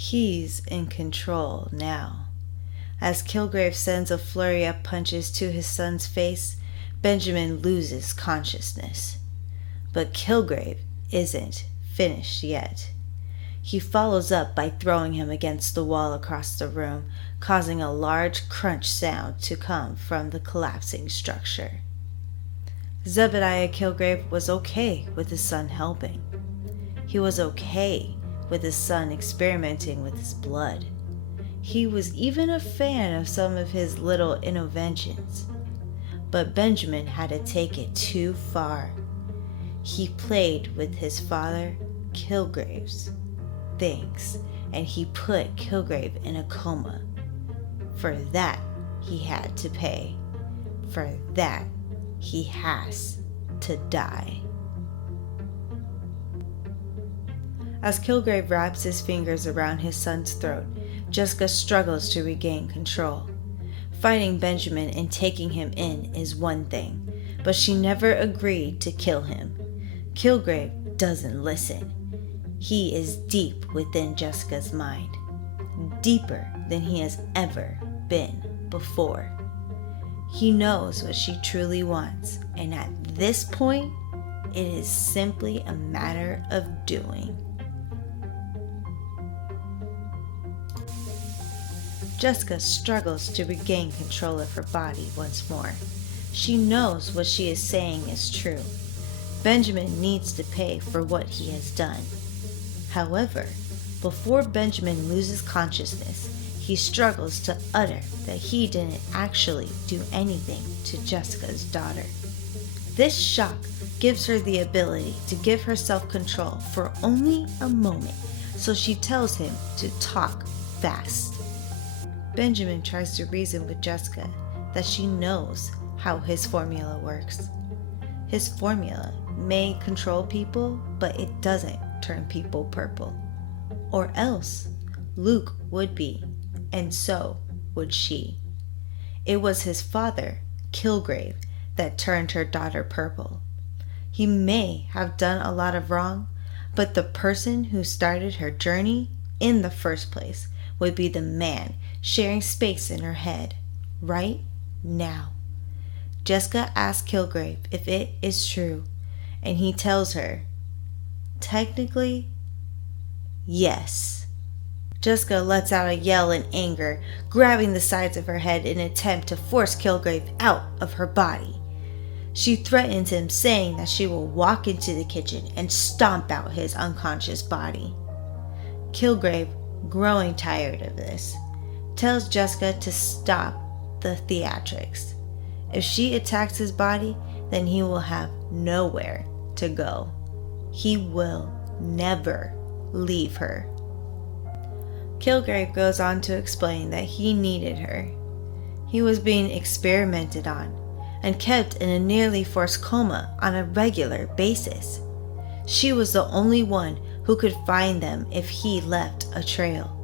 He's in control now. As Killgraves sends a flurry of punches to his son's face, Benjamin loses consciousness. But Killgrave isn't finished yet. He follows up by throwing him against the wall across the room, causing a large crunch sound to come from the collapsing structure. Zebediah Killgrave was okay with his son helping. He was okay with his son experimenting with his blood. He was even a fan of some of his little interventions. But Benjamin had to take it too far. He played with his father, Killgraves, things, and he put Killgrave in a coma. For that, he had to pay. For that, he has to die. As Killgrave wraps his fingers around his son's throat, Jessica struggles to regain control. Fighting Benjamin and taking him in is one thing, but she never agreed to kill him. Killgrave doesn't listen. He is deep within Jessica's mind, deeper than he has ever been before. He knows what she truly wants, and at this point, it is simply a matter of doing. Jessica struggles to regain control of her body once more. She knows what she is saying is true. Benjamin needs to pay for what he has done. However, before Benjamin loses consciousness, he struggles to utter that he didn't actually do anything to Jessica's daughter. This shock gives her the ability to give herself control for only a moment, so she tells him to talk fast. Benjamin tries to reason with Jessica that she knows how his formula works. His formula may control people, but it doesn't turn people purple. Or else, Luke would be, and so would she. It was his father, Killgrave, that turned her daughter purple. He may have done a lot of wrong, but the person who started her journey in the first place would be the man sharing space in her head right now. Jessica asks Killgrave if it is true, and he tells her, technically, yes. Jessica lets out a yell in anger, grabbing the sides of her head in an attempt to force Killgrave out of her body. She threatens him, saying that she will walk into the kitchen and stomp out his unconscious body. Killgrave, growing tired of this, tells Jessica to stop the theatrics. If she attacks his body, then he will have nowhere to go. He will never leave her. Killgrave goes on to explain that he needed her. He was being experimented on and kept in a nearly forced coma on a regular basis. She was the only one who could find them if he left a trail.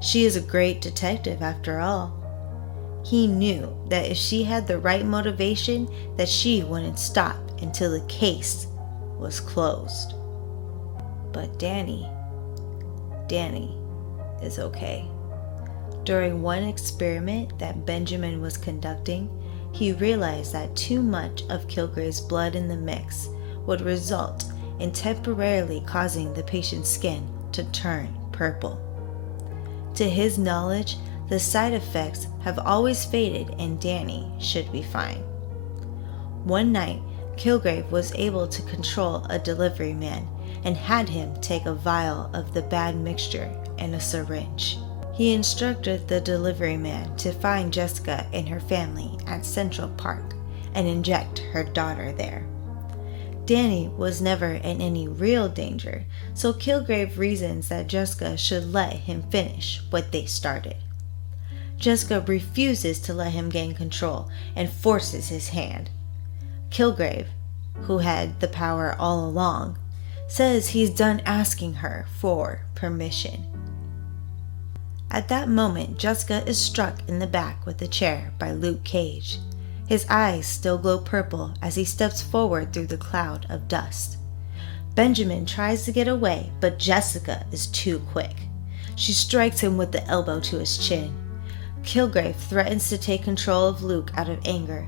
She is a great detective after all. He knew that if she had the right motivation, that she wouldn't stop until the case was closed. But Danny is okay. During one experiment that Benjamin was conducting, he realized that too much of Killgrave's blood in the mix would result in temporarily causing the patient's skin to turn purple. To his knowledge, the side effects have always faded and Danny should be fine. One night, Killgrave was able to control a delivery man and had him take a vial of the bad mixture and a syringe. He instructed the delivery man to find Jessica and her family at Central Park and inject her daughter there. Danny was never in any real danger, so Killgrave reasons that Jessica should let him finish what they started. Jessica refuses to let him gain control and forces his hand. Killgrave, who had the power all along, says he's done asking her for permission. At that moment, Jessica is struck in the back with a chair by Luke Cage. His eyes still glow purple as he steps forward through the cloud of dust. Benjamin tries to get away, but Jessica is too quick. She strikes him with the elbow to his chin. Killgrave threatens to take control of Luke out of anger.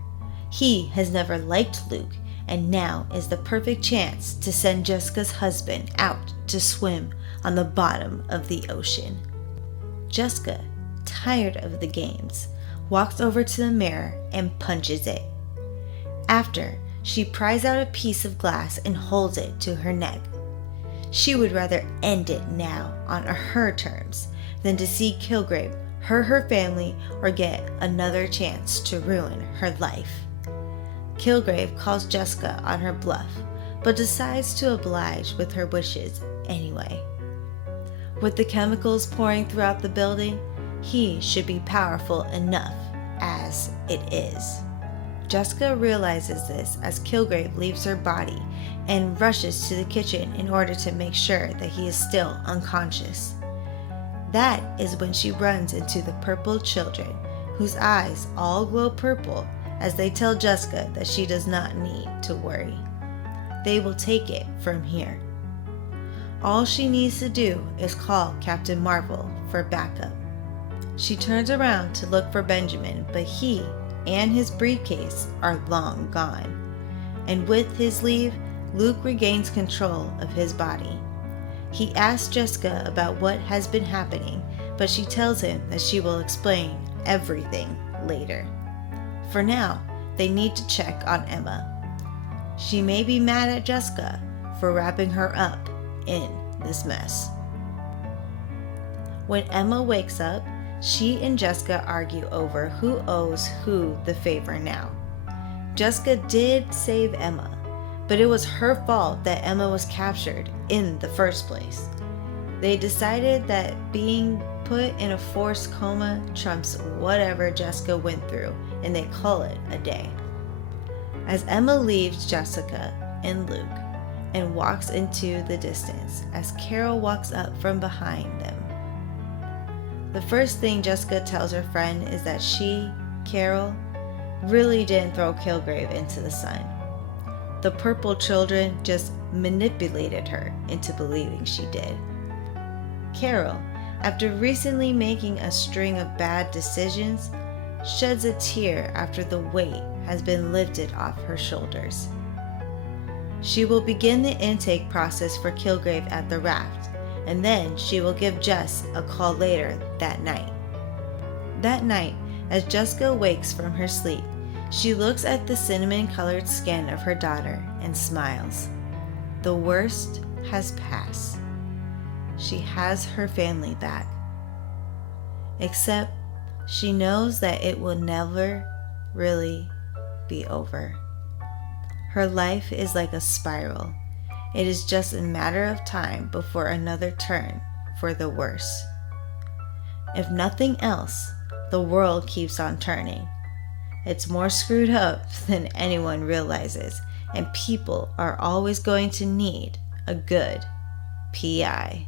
He has never liked Luke, and now is the perfect chance to send Jessica's husband out to swim on the bottom of the ocean. Jessica, tired of the games, walks over to the mirror and punches it. After, she pries out a piece of glass and holds it to her neck. She would rather end it now on her terms than to see Killgrave hurt her family or get another chance to ruin her life. Killgrave calls Jessica on her bluff, but decides to oblige with her wishes anyway. With the chemicals pouring throughout the building, he should be powerful enough as it is. Jessica realizes this as Killgrave leaves her body and rushes to the kitchen in order to make sure that he is still unconscious. That is when she runs into the purple children, whose eyes all glow purple as they tell Jessica that she does not need to worry. They will take it from here. All she needs to do is call Captain Marvel for backup. She turns around to look for Benjamin, but he and his briefcase are long gone. And with his leave, Luke regains control of his body. He asks Jessica about what has been happening, but she tells him that she will explain everything later. For now, they need to check on Emma. She may be mad at Jessica for wrapping her up in this mess. When Emma wakes up, she and Jessica argue over who owes who the favor now. Jessica did save Emma, but it was her fault that Emma was captured in the first place. They decided that being put in a forced coma trumps whatever Jessica went through, and they call it a day. As Emma leaves Jessica and Luke and walks into the distance, as Carol walks up from behind them, the first thing Jessica tells her friend is that she, Carol, really didn't throw Killgrave into the sun. The purple children just manipulated her into believing she did. Carol, after recently making a string of bad decisions, sheds a tear after the weight has been lifted off her shoulders. She will begin the intake process for Killgrave at the raft, and then she will give Jess a call later that night. That night, as Jessica wakes from her sleep, she looks at the cinnamon-colored skin of her daughter and smiles. The worst has passed. She has her family back. Except she knows that it will never really be over. Her life is like a spiral. It is just a matter of time before another turn for the worse. If nothing else, the world keeps on turning. It's more screwed up than anyone realizes, and people are always going to need a good PI.